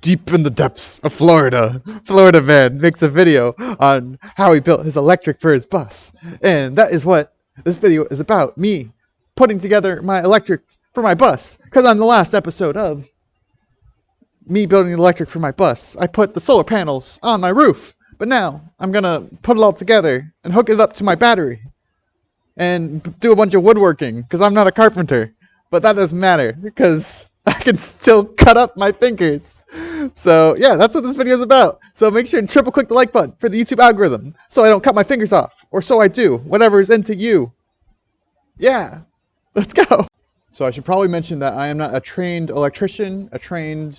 deep in the depths of Florida, Florida man makes a video on how he built his electric for his bus. And that is what this video is about. Me putting together my electric for my bus. Because on the last episode of me building electric for my bus, I put the solar panels on my roof. But now I'm going to put it all together and hook it up to my battery. And do a bunch of woodworking. Because I'm not a carpenter. But that doesn't matter. Because I can still cut up my fingers. So yeah, that's what this video is about. So make sure to triple click the like button for the YouTube algorithm, so I don't cut my fingers off, or so I do, whatever is into you. Yeah, let's go. So I should probably mention that I am not a trained electrician, a trained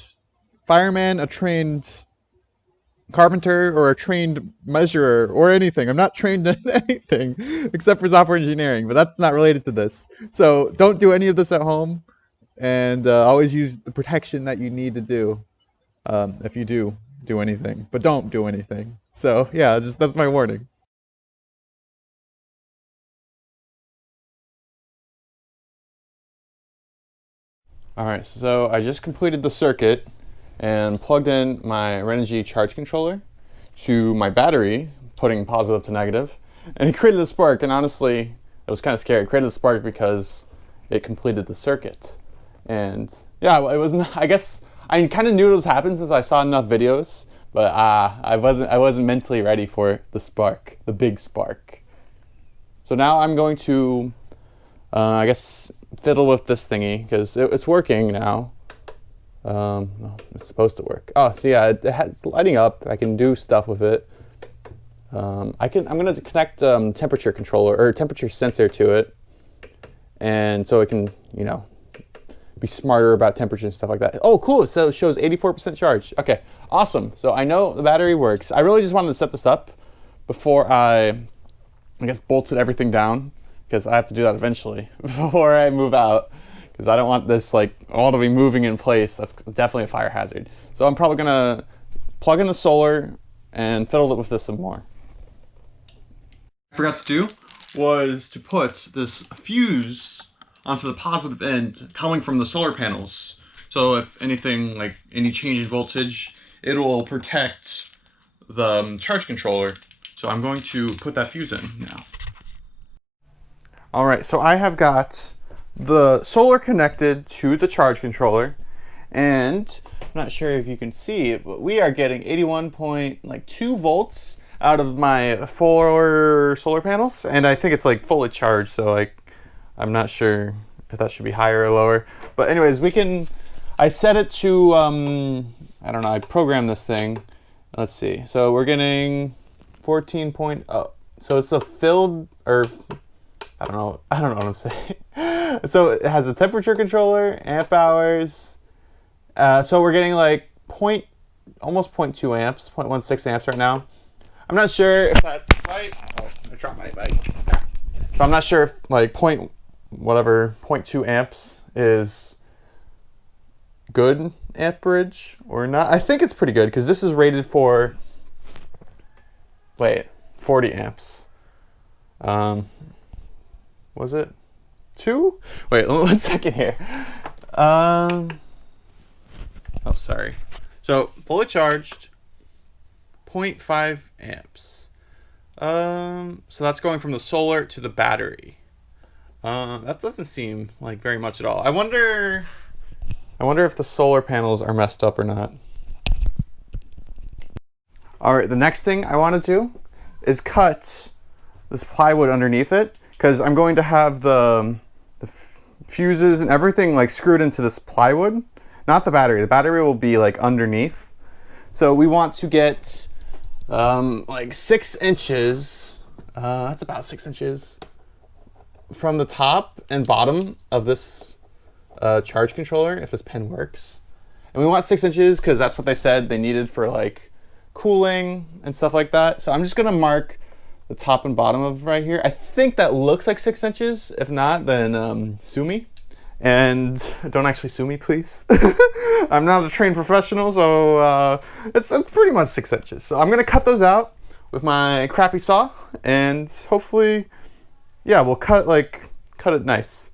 fireman, a trained carpenter, or a trained measurer, or anything. I'm not trained in anything except for software engineering, but that's not related to this. So don't do any of this at home. And always use the protection that you need to do if you do anything, but don't do anything. So yeah, that's my warning. Alright, so I just completed the circuit and plugged in my Renogy charge controller to my battery, putting positive to negative, and it created a spark. And honestly, it was kind of scary. It created a spark because it completed the circuit. And yeah, it wasn't, I guess I kind of knew it was happening since I saw enough videos, but I wasn't mentally ready for the spark, the big spark. So now I'm going to I guess fiddle with this thingy because it's working now. It's supposed to work. Oh, so yeah, it's lighting up. I can do stuff with it. I'm gonna connect temperature controller or temperature sensor to it, and so it can, you know, be smarter about temperature and stuff like that. Oh, cool. So it shows 84% charge. Okay, awesome. So I know the battery works. I really just wanted to set this up before I guess bolted everything down, because I have to do that eventually before I move out, because I don't want this like all to be moving in place. That's definitely a fire hazard. So I'm probably gonna plug in the solar and fiddle it with this some more. I forgot to do was to put this fuse onto the positive end coming from the solar panels. So if anything, like any change in voltage, it will protect the charge controller. So I'm going to put that fuse in now. All right, so I have got the solar connected to the charge controller, and I'm not sure if you can see it, but we are getting 81.2 volts out of my four solar panels, and I think it's like fully charged, so like I'm not sure if that should be higher or lower. But anyways, I set it to, I don't know, I programmed this thing. Let's see. So we're getting 14.0. So it's a filled, or I don't know what I'm saying. So it has a temperature controller, amp hours. So we're getting like almost 0.2 amps, 0.16 amps right now. I'm not sure if that's right. Oh, I dropped my bike. So I'm not sure if like 0.2 amps is good amperage or not. I think it's pretty good because this is rated for 40 amps. Was it 2? Wait, 1 second here. Oh, sorry. So fully charged, 0.5 amps. So that's going from the solar to the battery. That doesn't seem like very much at all. I wonder if the solar panels are messed up or not. All right, the next thing I want to do is cut this plywood underneath it, because I'm going to have the fuses and everything like screwed into this plywood, not the battery. The battery will be like underneath. So we want to get like 6 inches. That's about 6 inches from the top and bottom of this charge controller, if this pen works. And we want 6 inches because that's what they said they needed for like cooling and stuff like that. So I'm just gonna mark the top and bottom of right here. I think that looks like 6 inches. If not, then sue me. And don't actually sue me, please. I'm not a trained professional, so it's pretty much 6 inches. So I'm gonna cut those out with my crappy saw, and hopefully, yeah, we'll cut it nice.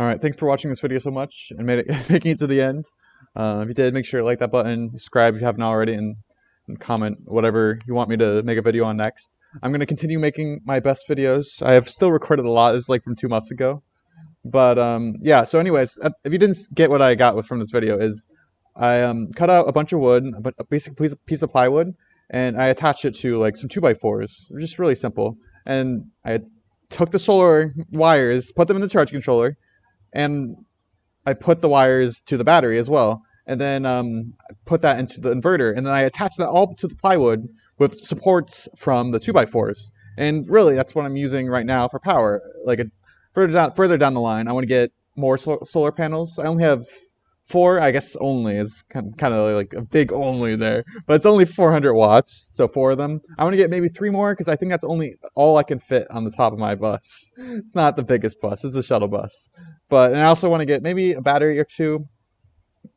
All right, thanks for watching this video so much and making it to the end. If you did, make sure to like that button, subscribe if you haven't already, and comment whatever you want me to make a video on next. I'm going to continue making my best videos. I have still recorded a lot. This is like from 2 months ago. But yeah, so anyways, if you didn't get what I got from this video, is I cut out a bunch of wood, a basic piece of plywood, and I attached it to like some 2x4s. Just really simple. And I took the solar wires, put them in the charge controller, and I put the wires to the battery as well, and then I put that into the inverter, and then I attached that all to the plywood with supports from the 2x4s. And really, that's what I'm using right now for power. Like further down the line, I want to get more solar panels. I only have 4, I guess only is kind of like a big only there, but it's only 400 watts, so 4 of them. I want to get maybe 3 more because I think that's only all I can fit on the top of my bus. It's not the biggest bus; it's a shuttle bus. And I also want to get maybe a battery or 2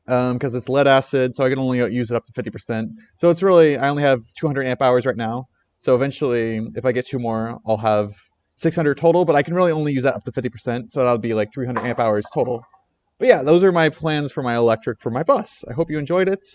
because it's lead acid, so I can only use it up to 50%. So it's really, I only have 200 amp hours right now. So eventually, if I get 2 more, I'll have 600 total, but I can really only use that up to 50%, so that'll be like 300 amp hours total. But yeah, those are my plans for my electric for my bus. I hope you enjoyed it.